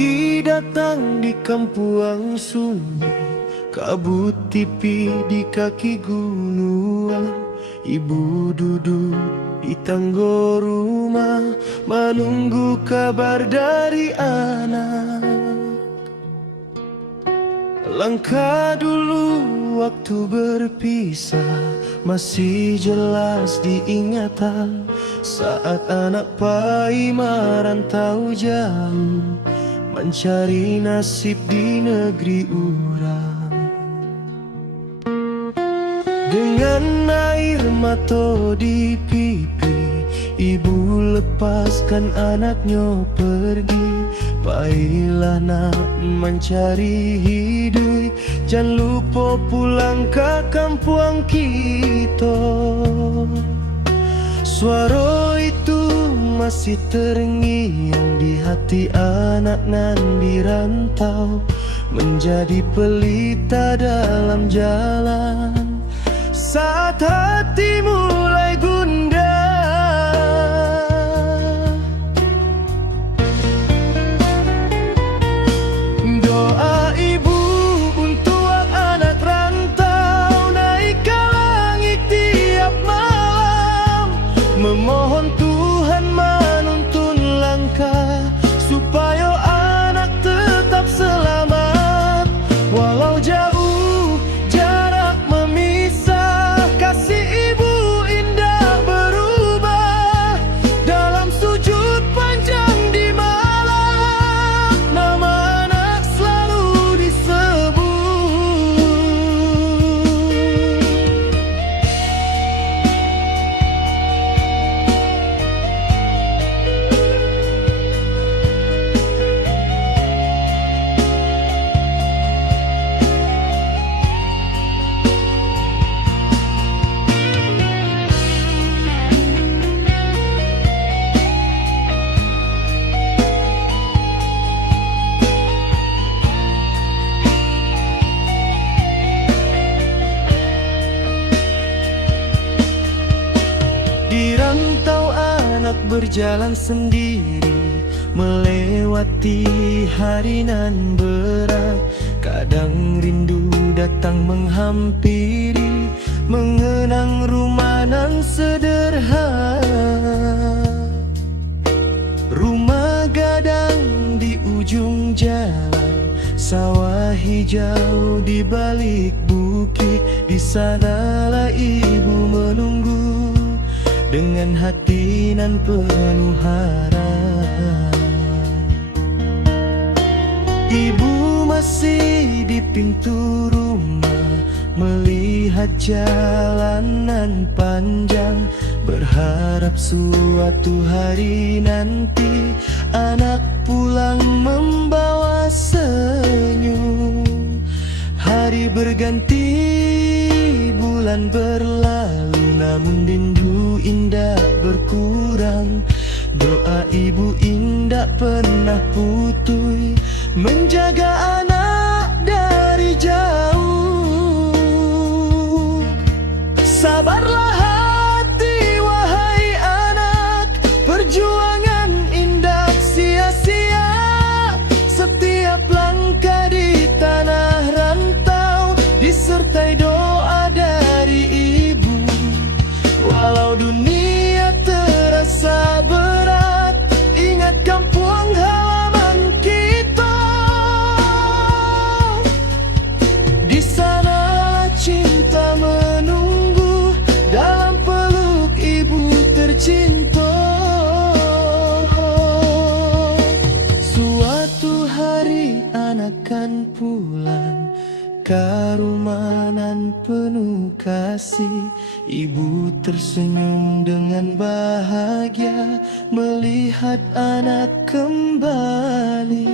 Pagi datang di kampung sunyi, kabut tipis di kaki gunung. Ibu duduk di tangga rumah, menunggu kabar dari anak. Langkah dulu waktu berpisah, masih jelas diingatan. Saat anak pai merantau jauh, mencari nasib di negeri orang. Dengan air mata di pipi, ibu lepaskan anaknya pergi. Baiklah nak mencari hidup, jangan lupa pulang ke kampung kita. Suara itu masih terngiang di hati anak nan dirantau, menjadi pelita dalam jalan saat hati mulai gundah. Doa ibu untuk anak rantau naik ke langit tiap malam, memohon Tuhan menuntun langkah supaya anak tetap selamat. Walau jauh jarak memisah, kasih ibu indah berubah. Dalam sujud panjang di malam, nama anak selalu disebut. Di rantau anak berjalan sendiri, melewati hari nan berat. Kadang rindu datang menghampiri, mengenang rumah nan sederhana. Rumah gadang di ujung jalan, sawah hijau di balik bukit. Di sanalah ibu menunggu dengan hati nan penuh harap. Ibu masih di pintu rumah, melihat jalanan panjang, berharap suatu hari nanti anak pulang membawa senyum. Hari berganti, bulan berlalu, namun rindu indah berkurang. Doa ibu indah pernah putus, menjaga anak dari jauh. Sabarlah hati wahai anak, perjuangan indah sia-sia. Setiap langkah di tanah rantau disertai doa dari ibu. Walau dunia terasa berat, ingat kampung halaman kita. Di sana cinta menunggu, dalam peluk ibu tercinta. Suatu hari anak kan pulang ke rumah nan penuh kasih. Ibu tersenyum dengan bahagia melihat anak kembali.